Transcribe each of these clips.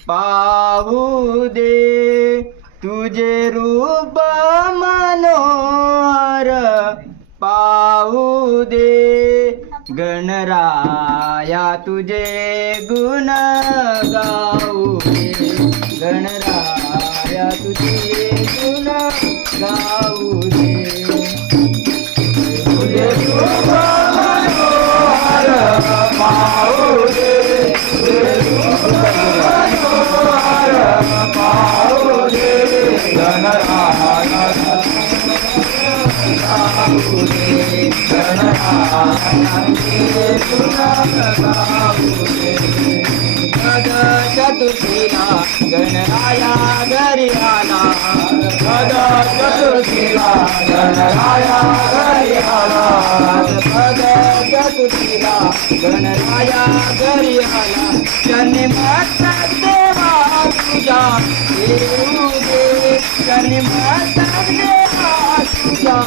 पाहू दे. तुझे रूप मनोहर पाहू दे. गणराया तुझे गुण गाऊ दे. गणराया तुझे गुण गाऊ दे. चतुर्थीला गणराया घरी आला गद चतुर्थीला गणराया घरी आला गद चतुर्थीला गणराया घरी आला त्यांनी म्हणतात देवा तुझ्या येऊ दे त्यांनी म्हणतात देवा तुझ्या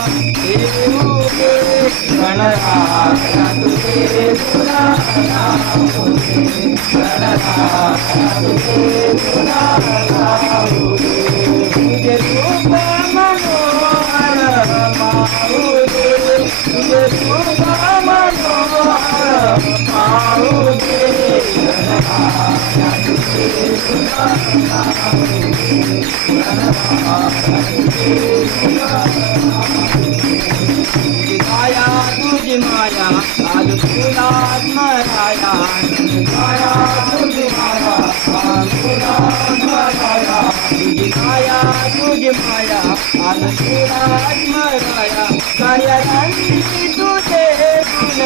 I, I तुझे तुझी माया आज तुलात मराया माया तुझी माया आज तुलात मराया तुझी माया तुझी माया आज तुलात मराया कार्यानंदी तुझे गुण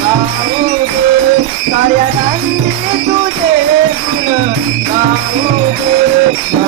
गाऊ दे कार्यानंदी तुझे गुण गाऊ दे.